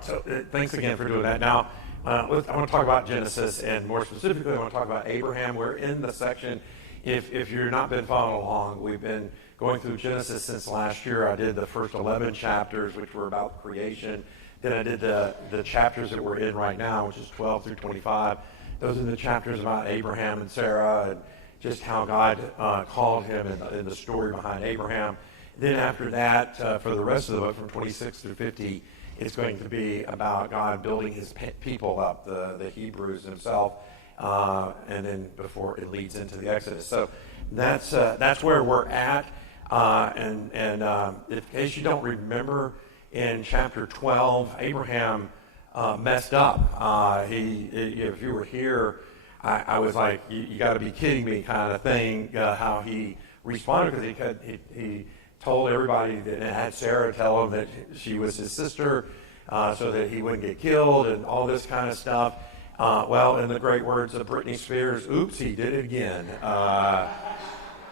right, so thanks again for doing that. Now, I want to talk about Genesis, and more specifically, I want to talk about Abraham. We're in the section, if you've not been following along, we've been going through Genesis since last year. I did the first 11 chapters, which were about creation. Then I did the chapters that we're in right now, which is 12 through 25. Those are the chapters about Abraham and Sarah, and just how God called him, and the story behind Abraham. Then after that, for the rest of the book, from 26 through 50, it's going to be about God building his people up, the Hebrews themselves, and then before it leads into the Exodus. So that's where we're at. And in case you don't remember, in chapter 12, Abraham messed up. If you were here, I was like, you got to be kidding me, kind of thing. How he responded, because he told everybody that had Sarah tell him that she was his sister, so that he wouldn't get killed, and all this kind of stuff. Well, in the great words of Britney Spears, oops, he did it again.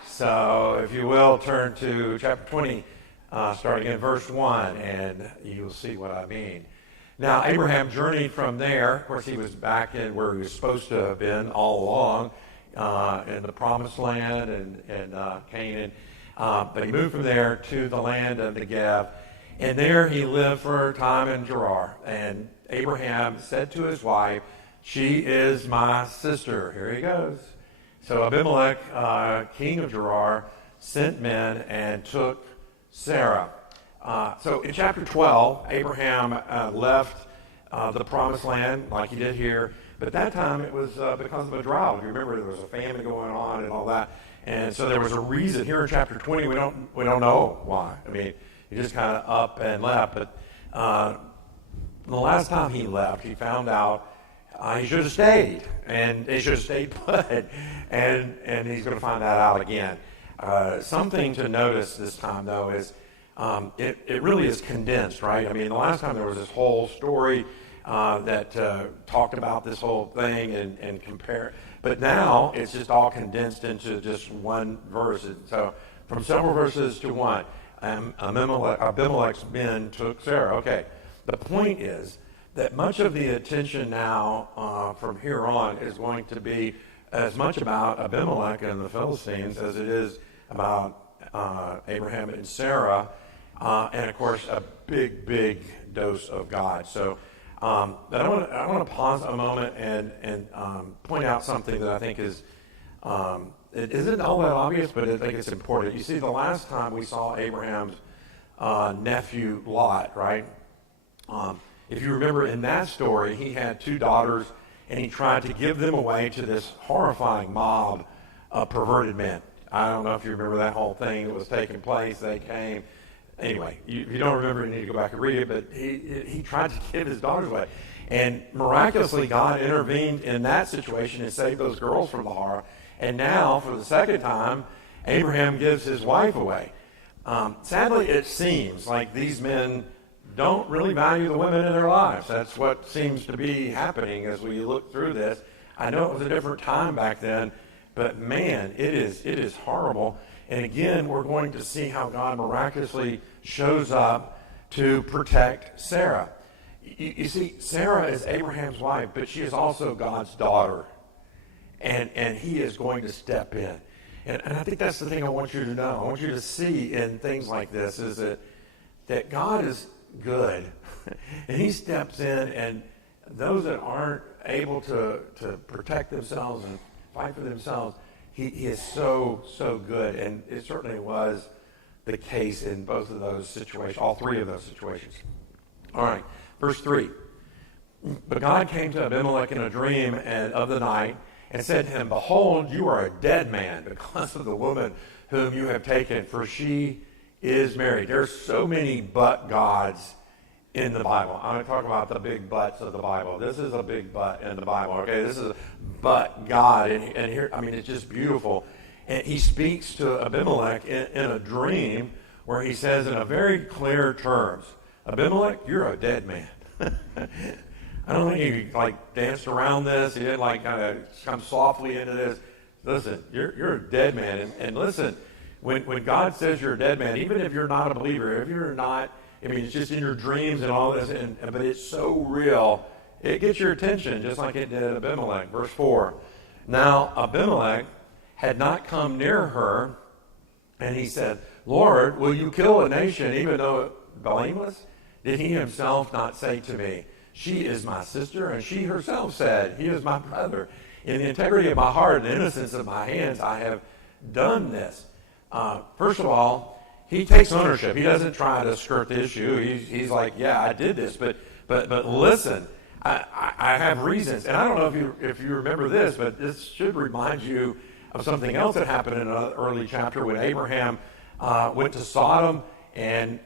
So if you will, turn to chapter 20, starting in verse 1, and you'll see what I mean. Now, Abraham journeyed from there. Of course, he was back in where he was supposed to have been all along, in the Promised Land and Canaan. But he moved from there to the land of Negev, and there he lived for a time in Gerar. And Abraham said to his wife, "She is my sister." Here he goes. So Abimelech, king of Gerar, sent men and took Sarah. So in chapter 12, Abraham left the Promised Land like he did here, but at that time it was because of a drought. If you remember, there was a famine going on and all that, and so there was a reason. Here in chapter 20, we don't know why. I mean, he just kind of up and left. But the last time he left, he found out he should have stayed, and he should have stayed put, and he's going to find that out again. Something to notice this time, though, is it really is condensed, right? I mean, the last time there was this whole story that talked about this whole thing and compare, but now it's just all condensed into just one verse. And so from several verses to one, Abimelech's men took Sarah. Okay, the point is that much of the attention now from here on is going to be as much about Abimelech and the Philistines as it is about Abraham and Sarah, and of course a big dose of God. So, but I want to pause a moment and point out something that I think is it isn't all that obvious, but I think it's important. You see, the last time we saw Abraham's nephew Lot, right? If you remember in that story, he had two daughters, and he tried to give them away to this horrifying mob of perverted men. I don't know if you remember that whole thing that was taking place. They came. Anyway, if you don't remember, you need to go back and read it, but he tried to give his daughters away. And miraculously, God intervened in that situation and saved those girls from the horror. And now, for the second time, Abraham gives his wife away. Sadly, it seems like these men don't really value the women in their lives. That's what seems to be happening as we look through this. I know it was a different time back then, but man, it is horrible. And again, we're going to see how God miraculously shows up to protect Sarah. You see, Sarah is Abraham's wife, but she is also God's daughter. And he is going to step in. And I think that's the thing I want you to know. I want you to see in things like this is that God is good. And he steps in, and those that aren't able to protect themselves and fight for themselves, he is so good. And it certainly was the case in both of those situations, all three of those situations. All right, verse 3. But God came to Abimelech in a dream of the night and said to him, "Behold, you are a dead man because of the woman whom you have taken, for she is married." There's so many but gods in the Bible. I'm going to talk about the big buts of the Bible. This is a big but in the Bible, okay? This is a but God. And here, I mean, it's just beautiful. And he speaks to Abimelech in a dream where he says in a very clear terms, "Abimelech, you're a dead man." I don't think he danced around this. He didn't kind of come softly into this. Listen, you're a dead man. And listen, when God says you're a dead man, even if you're not a believer, if you're not I mean, it's just in your dreams and all this, but it's so real. It gets your attention just like it did Abimelech. Verse 4. Now Abimelech had not come near her, and he said, Lord, will you kill a nation even though blameless? Did he himself not say to me, she is my sister? And she herself said, he is my brother. In the integrity of my heart and the innocence of my hands, I have done this. First of all, he takes ownership. He doesn't try to skirt the issue. He's like, yeah, I did this, but listen, I have reasons. And I don't know if you remember this, but this should remind you of something else that happened in an early chapter when Abraham went to Sodom, and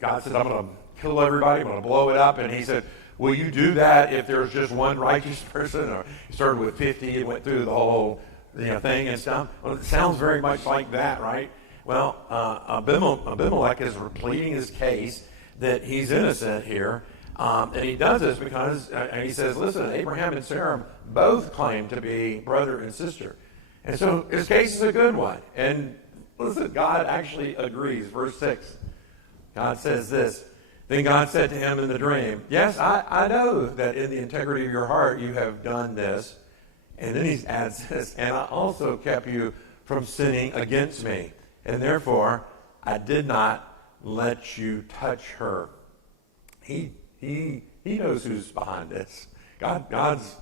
God said, I'm going to kill everybody, I'm going to blow it up. And he said, will you do that if there's just one righteous person? Or he started with 50 and went through the whole thing and stuff. Well, it sounds very much like that, right? Well, Abimelech is pleading his case that he's innocent here. And he does this because he says, listen, Abraham and Sarah both claim to be brother and sister. And so his case is a good one. And listen, God actually agrees. Verse 6, God says this. Then God said to him in the dream, yes, I know that in the integrity of your heart you have done this. And then he adds this, and I also kept you from sinning against me. And therefore, I did not let you touch her. He knows who's behind this. God's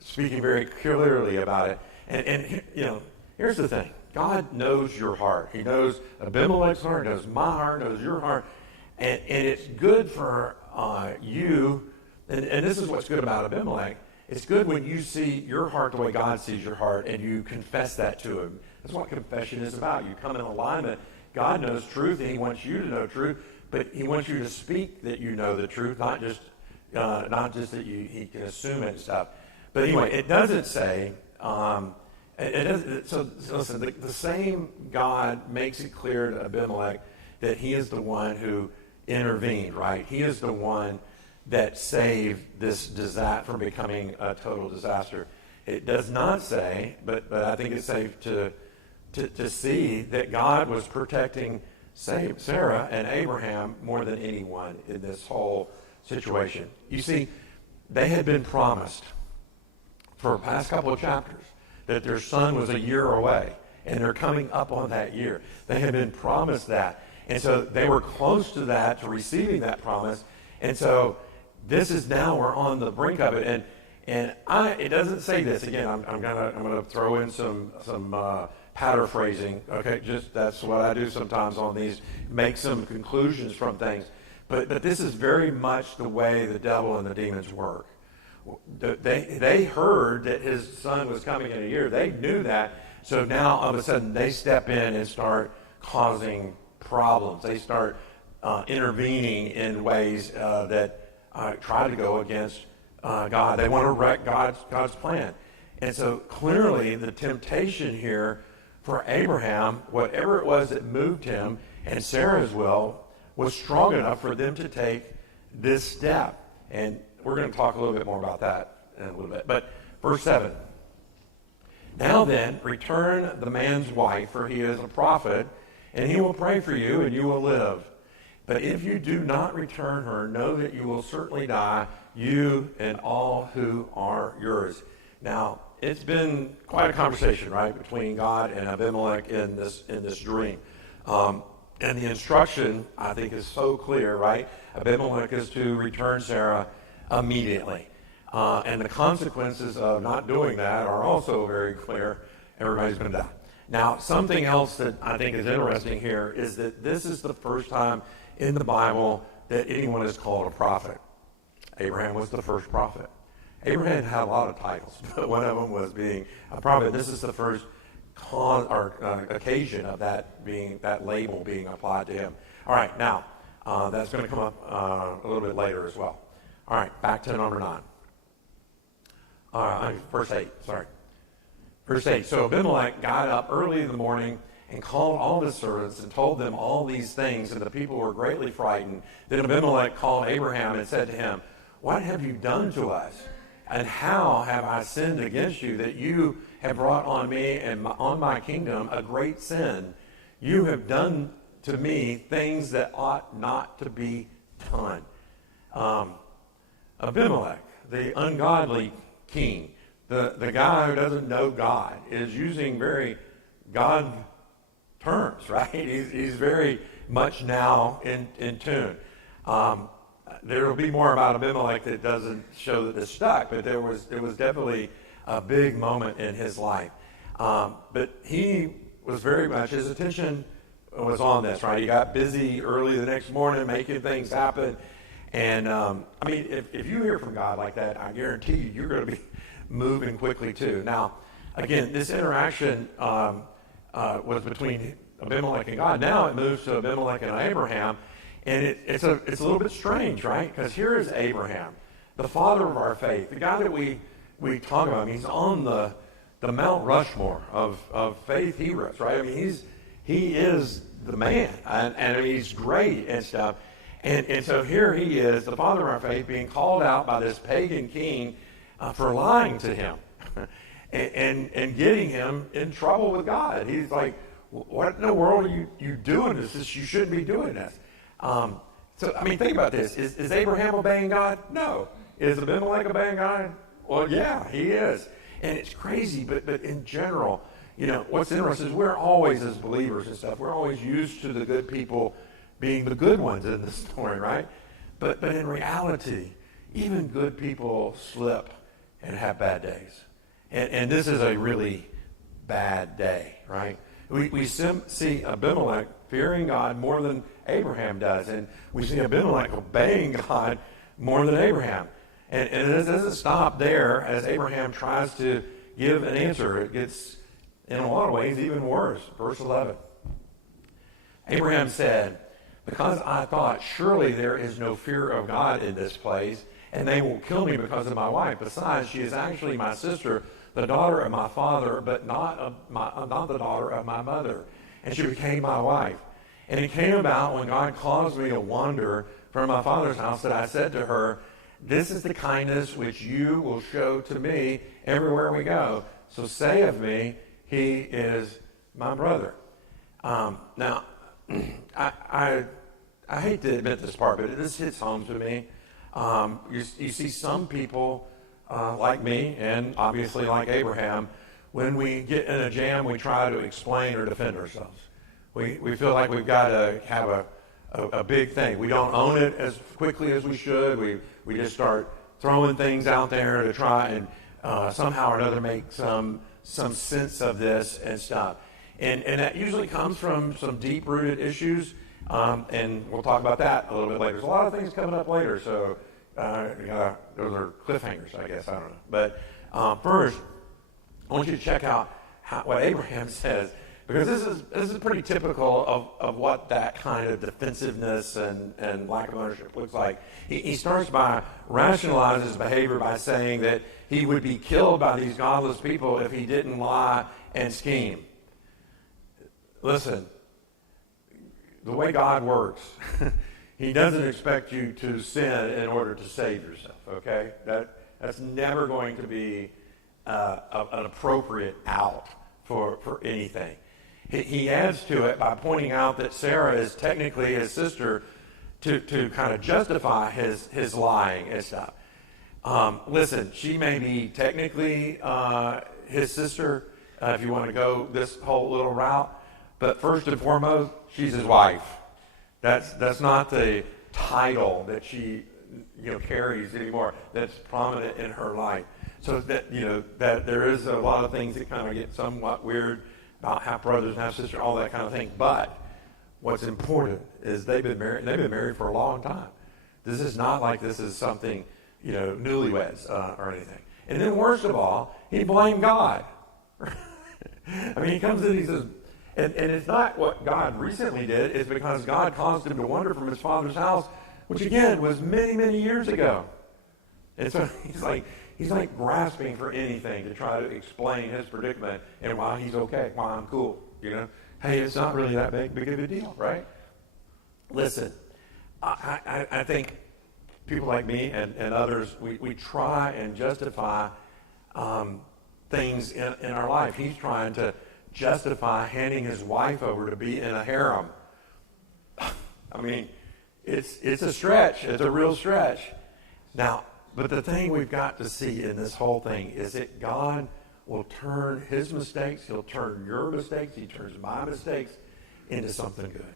speaking very clearly about it. And here's the thing. God knows your heart. He knows Abimelech's heart, knows my heart, knows your heart. And it's good for you, and this is what's good about Abimelech. It's good when you see your heart the way God sees your heart, and you confess that to him. That's what confession is about. You come in alignment. God knows truth, and he wants you to know truth, but he wants you to speak that you know the truth, not just that he can assume it and stuff. But anyway, it doesn't say. So listen, the same God makes it clear to Abimelech that he is the one who intervened, right? He is the one that saved this disaster from becoming a total disaster. It does not say, but I think it's safe to see that God was protecting Sarah and Abraham more than anyone in this whole situation. You see, they had been promised for the past couple of chapters that their son was a year away, and they're coming up on that year. They had been promised that. And so they were close to that, to receiving that promise. And so this is now, we're on the brink of it. And it doesn't say this. Again, I'm gonna throw in some paraphrasing. Okay, just that's what I do sometimes on these, make some conclusions from things. But this is very much the way the devil and the demons work. They heard that his son was coming in a year. They knew that. So now all of a sudden they step in and start causing problems. They start intervening in ways that try to go against God. They want to wreck God's plan. And so clearly the temptation here for Abraham, whatever it was that moved him, and Sarah's will, was strong enough for them to take this step. And we're going to talk a little bit more about that in a little bit. But verse 7. Now then, return the man's wife, for he is a prophet, and he will pray for you, and you will live. But if you do not return her, know that you will certainly die, you and all who are yours. Now, it's been quite a conversation, right, between God and Abimelech in this dream. And the instruction, I think, is so clear, right? Abimelech is to return Sarah immediately. And the consequences of not doing that are also very clear. Everybody's going to die. Now, something else that I think is interesting here is that this is the first time in the Bible that anyone is called a prophet. Abraham was the first prophet. Abraham had a lot of titles, but one of them was being a prophet. This is the first occasion of that label being applied to him. All right, now, that's going to come up a little bit later as well. All right, back to number 9. Verse 8, sorry. Verse 8, so Abimelech got up early in the morning and called all his servants and told them all these things, and the people were greatly frightened. Then Abimelech called Abraham and said to him, what have you done to us? And how have I sinned against you that you have brought on me and on my kingdom a great sin? You have done to me, things that ought not to be done. Abimelech, the ungodly king, the guy who doesn't know God, is using very God terms, right? He's very much now in tune. There will be more about Abimelech that doesn't show that this stuck, but it was definitely a big moment in his life. But he was very much, his attention was on this, right? He got busy early the next morning making things happen. And if you hear from God like that, I guarantee you're going to be moving quickly too. Now, again, this interaction was between Abimelech and God. Now it moves to Abimelech and Abraham. And it's a little bit strange, right? Because here is Abraham, the father of our faith, the guy that we talk about. I mean, he's on the Mount Rushmore of faith heroes, right? I mean, he is the man, and I mean, he's great and stuff. And so here he is, the father of our faith, being called out by this pagan king for lying to him and getting him in trouble with God. He's like, what in the world are you doing this? You shouldn't be doing this. So, I mean, think about this. Is Abraham obeying God? No. Is Abimelech obeying God? Well, yeah, he is. And it's crazy, but in general, what's interesting is we're always, as believers and stuff, we're always used to the good people being the good ones in the story, right? But in reality, even good people slip and have bad days. And this is a really bad day, right? We see Abimelech fearing God more than Abraham does, and we see Abimelech obeying God more than Abraham. And it doesn't stop there as Abraham tries to give an answer. It gets, in a lot of ways, even worse. Verse 11. Abraham said, because I thought, surely there is no fear of God in this place, and they will kill me because of my wife. Besides, she is actually my sister, the daughter of my father, but not the daughter of my mother. And she became my wife. And it came about when God caused me to wander from my father's house that I said to her, this is the kindness which you will show to me everywhere we go. So say of me, he is my brother. Now, I hate to admit this part, but this hits home to me. You see some people like me, and obviously like Abraham, when we get in a jam, we try to explain or defend ourselves. We feel like we've got to have a big thing. We don't own it as quickly as we should. We just start throwing things out there to try and somehow or another make some sense of this and stuff. And that usually comes from some deep-rooted issues, and we'll talk about that a little bit later. There's a lot of things coming up later, so those are cliffhangers, I guess. I don't know. But first, I want you to check out what Abraham says, because this is pretty typical of what that kind of defensiveness and lack of ownership looks like. He starts by rationalizing his behavior by saying that he would be killed by these godless people if he didn't lie and scheme. Listen, the way God works, he doesn't expect you to sin in order to save yourself, okay? That's never going to be an appropriate out for anything. He adds to it by pointing out that Sarah is technically his sister to kind of justify his lying and stuff. Listen, she may be technically his sister, if you want to go this whole little route, but first and foremost, she's his wife. That's not the title that she carries anymore. That's prominent in her life. So that that there is a lot of things that kind of get somewhat weird about half brothers and half sisters, all that kind of thing. But what's important is they've been married for a long time. This is not like this is something newlyweds or anything. And then worst of all, he blamed God. I mean, he comes in, he says. And it's not what God recently did. It's because God caused him to wander from his father's house, which again was many, many years ago. And so he's like grasping for anything to try to explain his predicament and why he's okay, why I'm cool. Hey, it's not really that big of a deal, right? Listen, I think people like me and others, we try and justify things in our life. He's trying to justify handing his wife over to be in a harem I mean, it's a stretch. It's a real stretch. Now, but the thing we've got to see in this whole thing is that God will turn his mistakes, he'll turn your mistakes, he turns my mistakes into something good.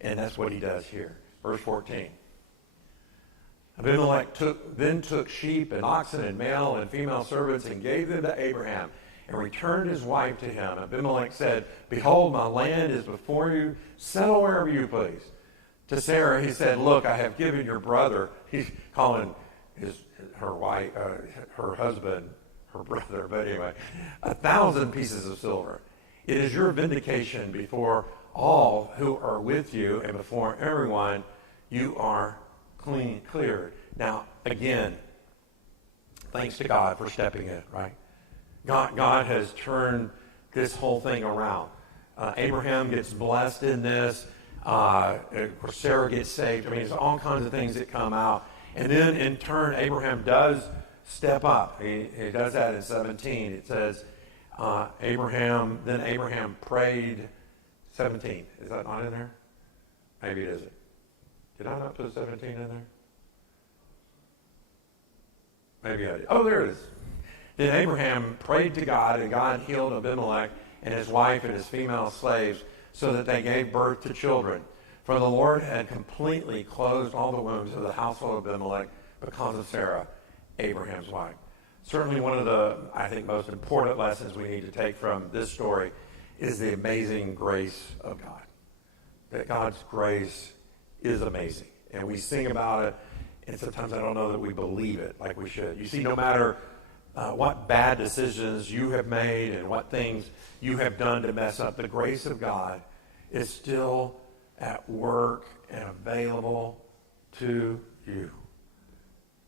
And that's what he does here. Verse 14. Abimelech took sheep and oxen and male and female servants and gave them to Abraham and returned his wife to him. Abimelech said, "Behold, my land is before you. Settle wherever you please." To Sarah he said, "Look, I have given your brother," he's calling her wife, her husband, her brother, but anyway, 1,000 pieces of silver. It is your vindication before all who are with you and before everyone. You are cleared. Now, again, thanks to God for stepping in, right? God has turned this whole thing around. Abraham gets blessed in this. Of course, Sarah gets saved. I mean, there's all kinds of things that come out. And then, in turn, Abraham does step up. He does that in 17. It says, Abraham prayed. 17. Is that not in there? Maybe it isn't. Did I not put 17 in there? Maybe I did. Oh, there it is. Then Abraham prayed to God, and God healed Abimelech and his wife and his female slaves so that they gave birth to children. For the Lord had completely closed all the wombs of the household of Abimelech because of Sarah, Abraham's wife. Certainly one of the, I think, most important lessons we need to take from this story is the amazing grace of God. That God's grace is amazing. And we sing about it, and sometimes I don't know that we believe it like we should. You see, no matter what bad decisions you have made and what things you have done to mess up, the grace of God is still at work and available to you.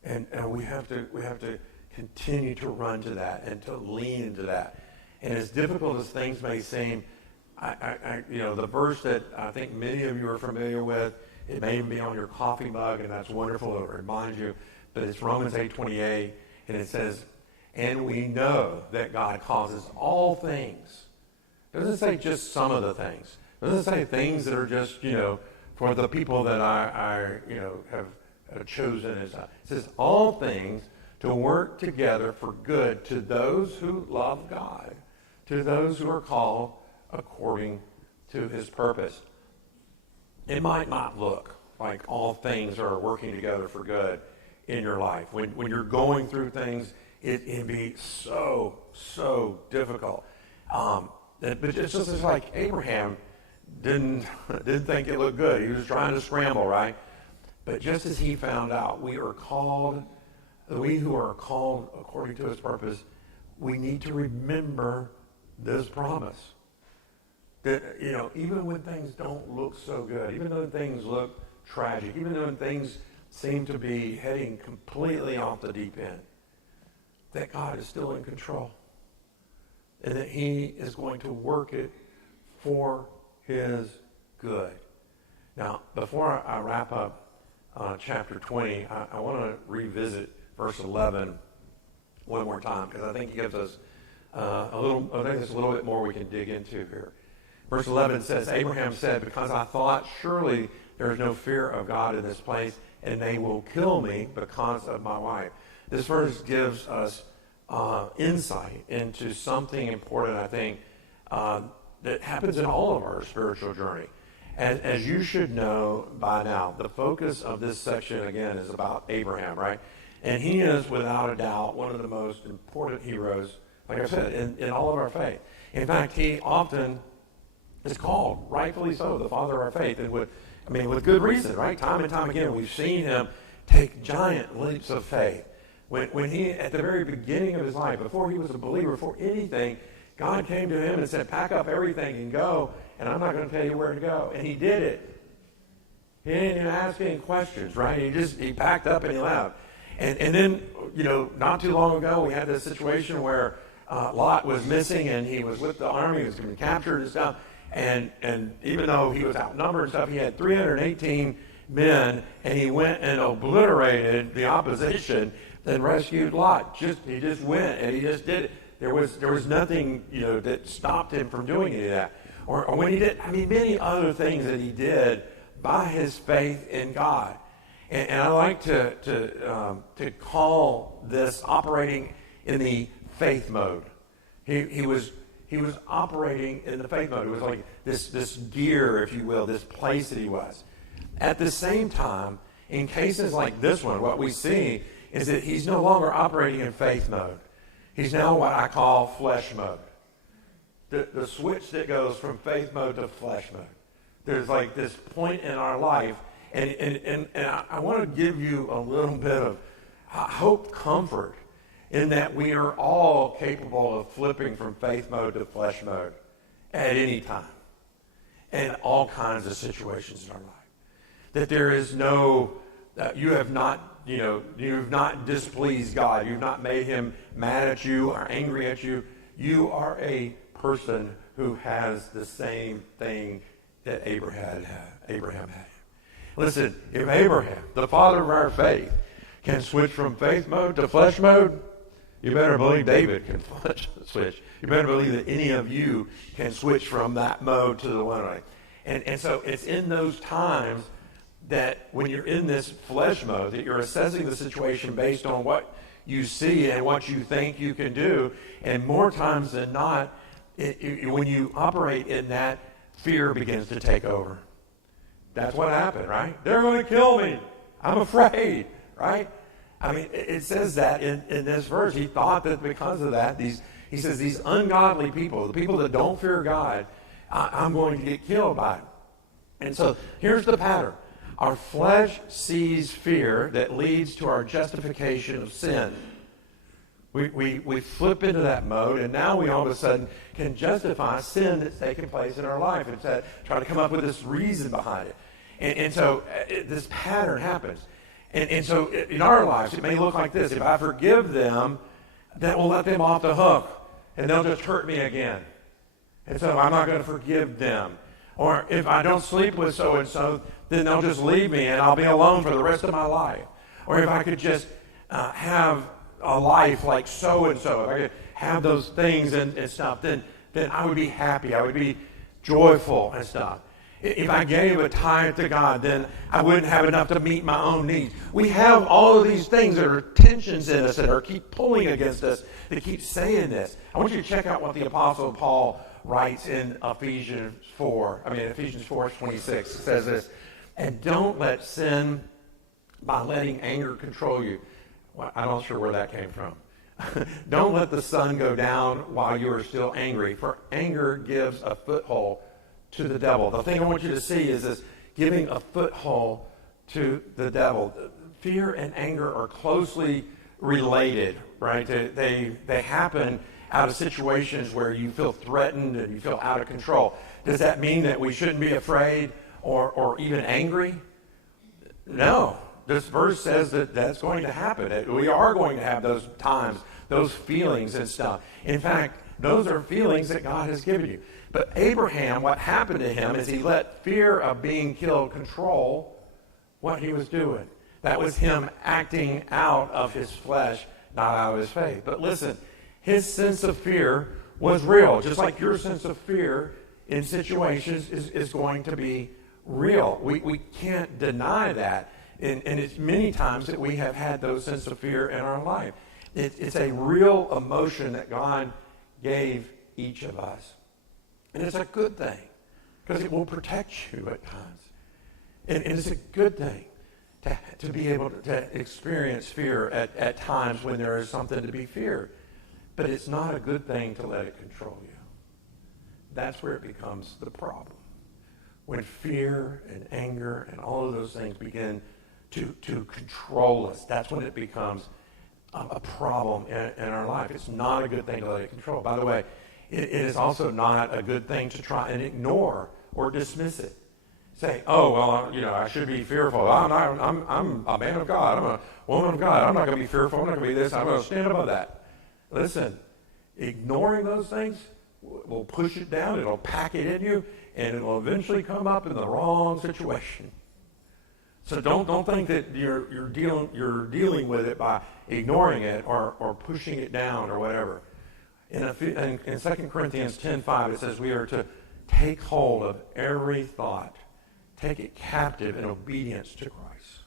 And we have to continue to run to that and to lean into that. And as difficult as things may seem, the verse that I think many of you are familiar with, it may even be on your coffee mug, and that's wonderful to remind you, but it's Romans 8:28, and it says, "And we know that God causes all things." It doesn't say just some of the things. It doesn't say things that are just, for the people that I have chosen. It says all things to work together for good to those who love God, to those who are called according to his purpose. It might not look like all things are working together for good in your life. When you're going through things, it can be so difficult. But it's just like Abraham didn't think it looked good. He was trying to scramble, right? But just as he found out, we who are called according to his purpose, we need to remember this promise. That, even when things don't look so good, even though things look tragic, even though things seem to be heading completely off the deep end, that God is still in control. And that he is going to work it for his good. Now, before I wrap up chapter 20, I want to revisit verse 11 one more time, because I think it gives us a little bit more we can dig into here. Verse 11 says, Abraham said, "Because I thought, surely there is no fear of God in this place, and they will kill me because of my wife." This verse gives us insight into something important, I think, that happens in all of our spiritual journey. And as you should know by now, the focus of this section, again, is about Abraham, right? And he is, without a doubt, one of the most important heroes, like I said, in all of our faith. In fact, he often is called, rightfully so, the father of our faith, and with good reason, right? Time and time again, we've seen him take giant leaps of faith. When he, at the very beginning of his life, before he was a believer, before anything, God came to him and said, "Pack up everything and go, and I'm not going to tell you where to go." And he did it. He didn't even ask any questions, right? He packed up and he left. And then, not too long ago, we had this situation where Lot was missing, and he was with the army, he was going to be captured and stuff. And even though he was outnumbered and stuff, he had 318 men, and he went and obliterated the opposition and rescued Lot. He just went, and he just did it. There was nothing, that stopped him from doing any of that. Or when he did, many other things that he did by his faith in God. And I like to call this operating in the faith mode. He was operating in the faith mode. It was like this gear, if you will, this place that he was. At the same time, in cases like this one, what we see is that he's no longer operating in faith mode. He's now what I call flesh mode. The switch that goes from faith mode to flesh mode. There's like this point in our life, and I want to give you a little bit of hope, comfort, in that we are all capable of flipping from faith mode to flesh mode at any time, in all kinds of situations in our life. That there is no, you have not displeased God. You've not made him mad at you or angry at you. You are a person who has the same thing that Abraham had. Listen, if Abraham, the father of our faith, can switch from faith mode to flesh mode, you better believe David can switch. You better believe that any of you can switch from that mode to the one way. And so it's in those times that when you're in this flesh mode, that you're assessing the situation based on what you see and what you think you can do. And more times than not, when you operate in that, fear begins to take over. That's what happened, right? They're going to kill me. I'm afraid, right? I mean, it says that in this verse. He thought that because of that, he says these ungodly people, the people that don't fear God, I'm going to get killed by it. And so here's the pattern. Our flesh sees fear that leads to our justification of sin. We flip into that mode, and now we all of a sudden can justify sin that's taken place in our life and try to come up with this reason behind it. And so this pattern happens. And so in our lives, it may look like this. If I forgive them, that will let them off the hook, and they'll just hurt me again. And so I'm not going to forgive them. Or if I don't sleep with so-and-so, then they'll just leave me and I'll be alone for the rest of my life. Or if I could just have a life like so-and-so, if I could have those things and stuff, then I would be happy. I would be joyful and stuff. If I gave a tithe to God, then I wouldn't have enough to meet my own needs. We have all of these things that are tensions in us that are keep pulling against us, that keep saying this. I want you to check out what the Apostle Paul writes in Ephesians 4:26. It says this, and don't let sin by letting anger control you. Well, I'm not sure where that came from. Don't let the sun go down while you are still angry, for anger gives a foothold to the devil. The thing I want you to see is this giving a foothold to the devil. Fear and anger are closely related, right? They happen out of situations where you feel threatened and you feel out of control. Does that mean that we shouldn't be afraid or even angry? No. This verse says that that's going to happen. We are going to have those times, those feelings and stuff. In fact, those are feelings that God has given you. But Abraham, what happened to him is he let fear of being killed control what he was doing. That was him acting out of his flesh, not out of his faith. But listen, his sense of fear was real, just like your sense of fear in situations is going to be real. We can't deny that. And it's many times that we have had those sense of fear in our life. It's a real emotion that God gave each of us. And it's a good thing because it will protect you at times. And it's a good thing to be able to experience fear at times when there is something to be feared. But it's not a good thing to let it control you. That's where it becomes the problem. When fear and anger and all of those things begin to control us, that's when it becomes a problem in our life. It's not a good thing to let it control. By the way, it is also not a good thing to try and ignore or dismiss it. Say, oh, well, I should be fearful. I'm a man of God. I'm a woman of God. I'm not going to be fearful. I'm not going to be this. I'm going to stand above that. Listen, ignoring those things will push it down. It'll pack it in you, and it will eventually come up in the wrong situation. So don't think that you're dealing with it by ignoring it or pushing it down or whatever. In 2 Corinthians 10:5, it says we are to take hold of every thought take it captive in obedience to Christ.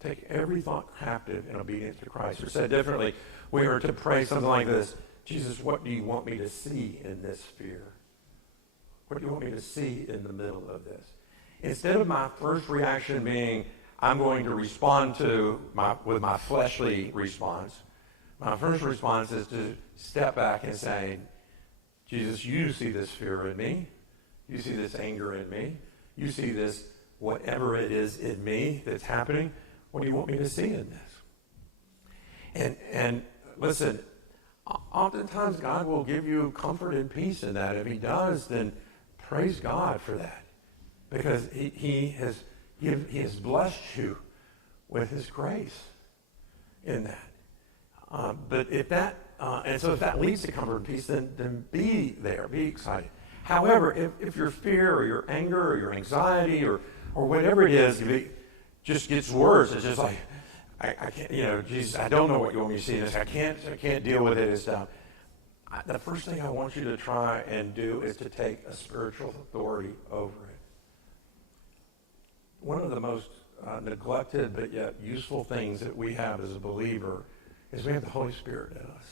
Take every thought captive in obedience to Christ. Or said differently, we are to pray something like this: Jesus, what do you want me to see in this fear? What do you want me to see in the middle of this? Instead of my first reaction being, I'm going to respond with my fleshly response, my first response is to step back and say, Jesus, you see this fear in me. You see this anger in me. You see this, whatever it is in me that's happening. What do you want me to see in this? And listen, oftentimes God will give you comfort and peace in that. If he does, then praise God for that. Because he has blessed you with his grace in that. But if that, and so if that leads to comfort and peace, then be there, be excited. However, if your fear or your anger or your anxiety or whatever it is, if it just gets worse, it's just like, I can't, Jesus, I don't know what you want me to see in this. I can't deal with it. It's down. The first thing I want you to try and do is to take a spiritual authority over it. One of the most neglected but yet useful things that we have as a believer is we have the Holy Spirit in us.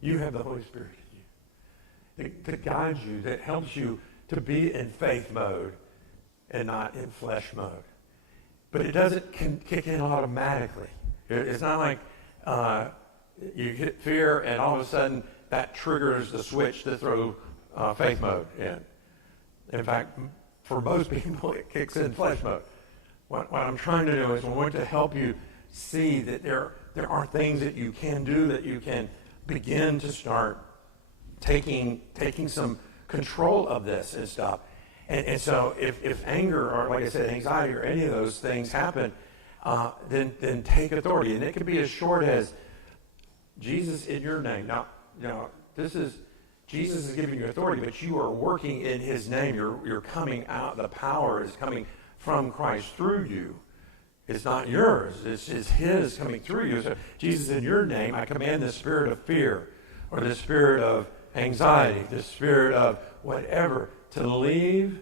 You have the Holy Spirit in you that guides you, that helps you to be in faith mode and not in flesh mode. But it doesn't kick in automatically. It's not like you hit fear and all of a sudden that triggers the switch to throw faith mode in. In fact, for most people, it kicks in flesh mode. What I'm trying to do is I want to help you see that there are things that you can do, that you can begin to start taking some control of this and stuff. And so if anger or, like I said, anxiety or any of those things happen, then take authority. And it can be as short as, Jesus, in your name. Now, this is, Jesus is giving you authority, but you are working in his name. You're coming out. The power is coming from Christ through you. It's not yours. It's his coming through you. So, Jesus, in your name, I command the spirit of fear or the spirit of anxiety, the spirit of whatever, to leave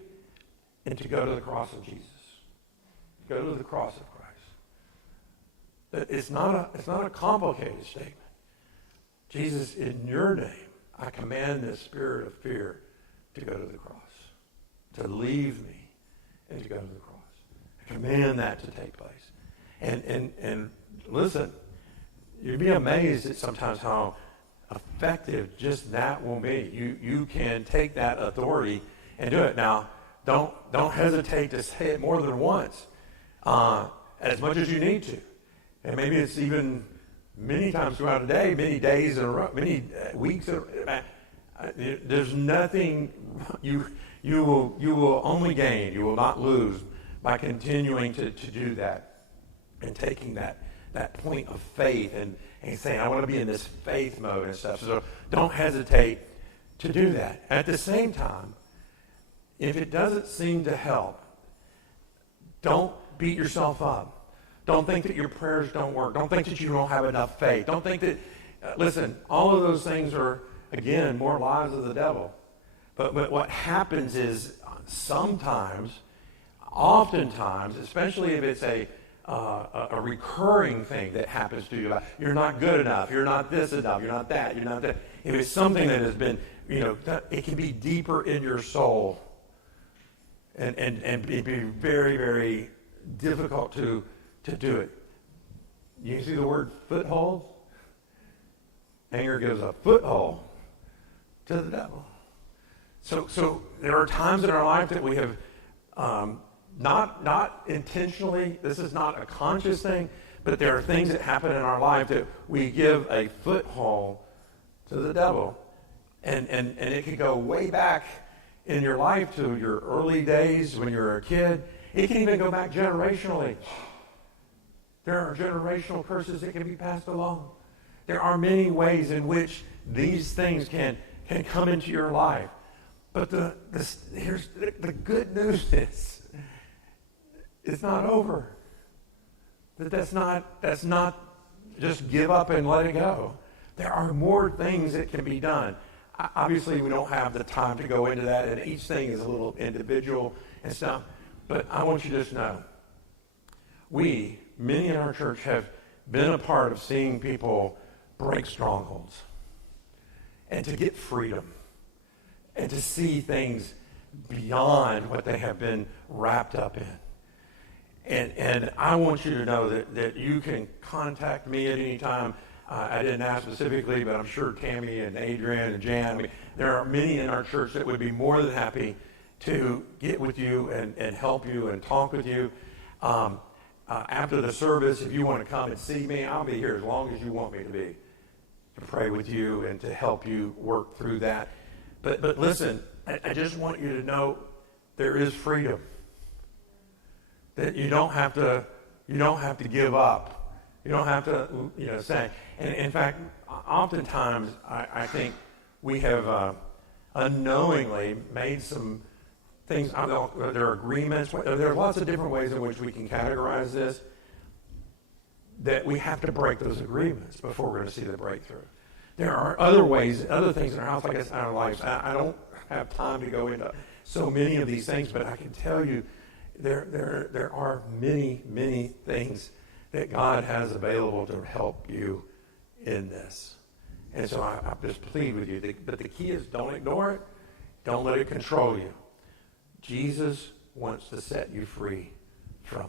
and to go to the cross of Jesus. Go to the cross of Christ. It's not a complicated statement. Jesus, in your name, I command this spirit of fear to go to the cross, to leave me and to go to the cross. I command that to take place. And listen, you'd be amazed at sometimes how effective just that will be. You can take that authority and do it. Now, don't hesitate to say it more than once, as much as you need to. And maybe it's even many times throughout a day, many days in a row, many weeks. There's nothing you will only gain. You will not lose by continuing to do that and taking that point of faith and saying, I want to be in this faith mode and stuff. So don't hesitate to do that. At the same time, if it doesn't seem to help, don't beat yourself up. Don't think that your prayers don't work. Don't think that you don't have enough faith. Don't think that, listen, all of those things are, again, more lies of the devil. But what happens is sometimes, oftentimes, especially if it's a recurring thing that happens to you, you're not good enough, you're not this enough, you're not that, you're not that. If it's something that has been, it can be deeper in your soul and be very, very difficult to do it. You see the word foothold? Anger gives a foothold to the devil. So there are times in our life that we have not intentionally, this is not a conscious thing, but there are things that happen in our life that we give a foothold to the devil. And it can go way back in your life to your early days when you were a kid. It can even go back generationally. There are generational curses that can be passed along. There are many ways in which these things can come into your life. But here's the good news is, it's not over. That's not just give up and let it go. There are more things that can be done. Obviously, we don't have the time to go into that, and each thing is a little individual and stuff. But I want you to just know, many in our church have been a part of seeing people break strongholds and to get freedom and to see things beyond what they have been wrapped up in. And I want you to know that you can contact me at any time. I didn't ask specifically, but I'm sure Tammy and Adrian and Jan, I mean, there are many in our church that would be more than happy to get with you and help you and talk with you. After the service, if you want to come and see me, I'll be here as long as you want me to be, to pray with you and to help you work through that. But listen, I just want you to know there is freedom. That you don't have to give up. You don't have to, say. And in fact, oftentimes I think we have unknowingly made some things. There are agreements. There are lots of different ways in which we can categorize this. That we have to break those agreements before we're going to see the breakthrough. There are other ways, other things in our house, like I said, in our lives. I don't have time to go into so many of these things, but I can tell you there are many, many things that God has available to help you in this. And so I just plead with you. But the key is don't ignore it. Don't let it control you. Jesus wants to set you free from it.